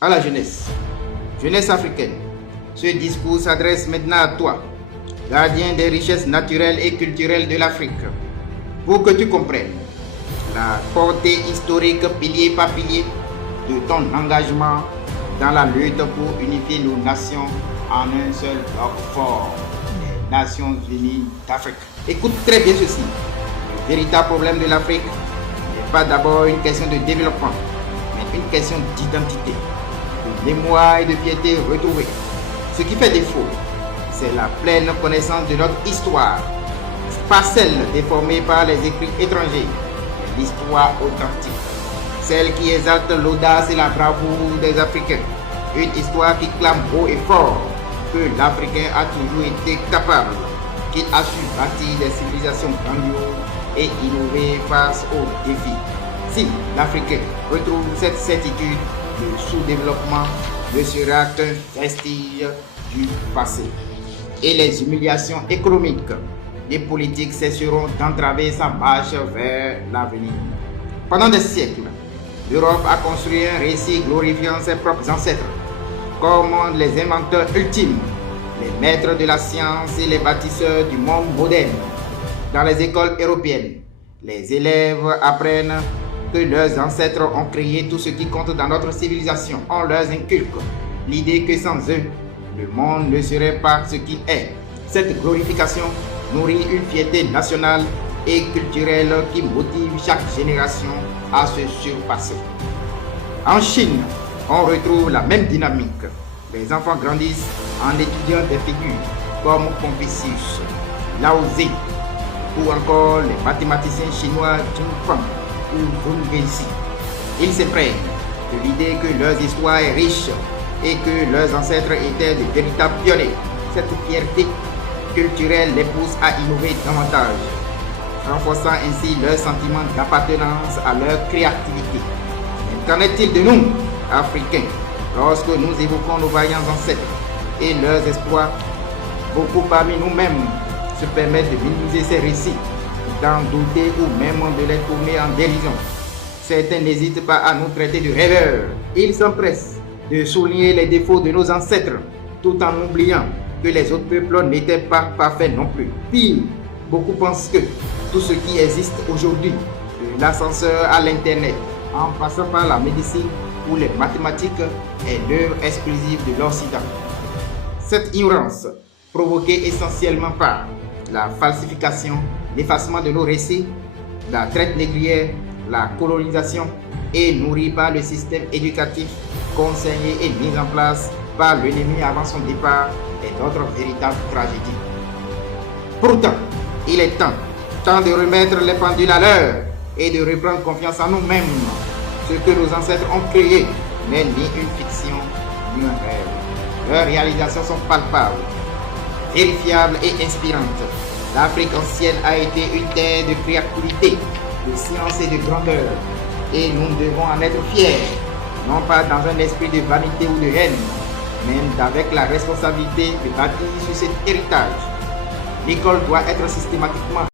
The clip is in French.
À la jeunesse, jeunesse africaine, ce discours s'adresse maintenant à toi, gardien des richesses naturelles et culturelles de l'Afrique, pour que tu comprennes la portée historique pilier par pilier de ton engagement dans la lutte pour unifier nos nations en un seul bloc fort, les Nations Unies d'Afrique. Écoute très bien ceci. Le véritable problème de l'Afrique n'est pas d'abord une question de développement, mais une question d'identité, de mémoire et de piété retrouvée. Ce qui fait défaut, c'est la pleine connaissance de notre histoire, pas celle déformée par les écrits étrangers, mais l'histoire authentique, celle qui exalte l'audace et la bravoure des Africains, une histoire qui clame haut et fort que l'Africain a toujours été capable, qu'il a su bâtir des civilisations grandioses et innover face aux défis. Si l'Africain retrouve cette certitude, le sous-développement ne sera qu'un vestige du passé. Et les humiliations économiques des politiques cesseront d'entraver sa marche vers l'avenir. Pendant des siècles, l'Europe a construit un récit glorifiant ses propres ancêtres comme les inventeurs ultimes, les maîtres de la science et les bâtisseurs du monde moderne. Dans les écoles européennes, les élèves apprennent que leurs ancêtres ont créé tout ce qui compte dans notre civilisation. On leur inculque l'idée que sans eux, le monde ne serait pas ce qu'il est. Cette glorification nourrit une fierté nationale et culturelle qui motive chaque génération à se surpasser. En Chine, on retrouve la même dynamique. Les enfants grandissent en étudiant des figures comme Confucius, Lao Tse ou encore les mathématiciens chinois Jing Feng ou Wu Weixi. Ils s'imprègnent de l'idée que leur histoire est riche et que leurs ancêtres étaient de véritables pionniers. Cette fierté culturelle les pousse à innover davantage, renforçant ainsi leur sentiment d'appartenance à leur créativité. Mais qu'en est-il de nous, Africains, lorsque nous évoquons nos vaillants ancêtres et leurs exploits? Beaucoup parmi nous-mêmes se permettent de minimiser ces récits, d'en douter ou même de les tourner en dérision. Certains n'hésitent pas à nous traiter de rêveurs. Ils s'empressent de souligner les défauts de nos ancêtres, tout en oubliant que les autres peuples n'étaient pas parfaits non plus. Pire, beaucoup pensent que tout ce qui existe aujourd'hui, de l'ascenseur à l'internet, en passant par la médecine ou les mathématiques, est l'œuvre exclusive de l'Occident. Cette ignorance, provoquée essentiellement par la falsification, l'effacement de nos récits, la traite négrière, la colonisation, et nourrie par le système éducatif conseillé et mis en place par l'ennemi avant son départ, est notre véritable tragédie. Pourtant, il est temps de remettre les pendules à l'heure et de reprendre confiance en nous-mêmes. Ce que nos ancêtres ont créé n'est ni une fiction, ni un rêve. Leurs réalisations sont palpables, vérifiables et inspirantes. L'Afrique ancienne a été une terre de créativité, de science et de grandeur. Et nous devons en être fiers, non pas dans un esprit de vanité ou de haine, mais avec la responsabilité de bâtir sur cet héritage. L'école doit être systématiquement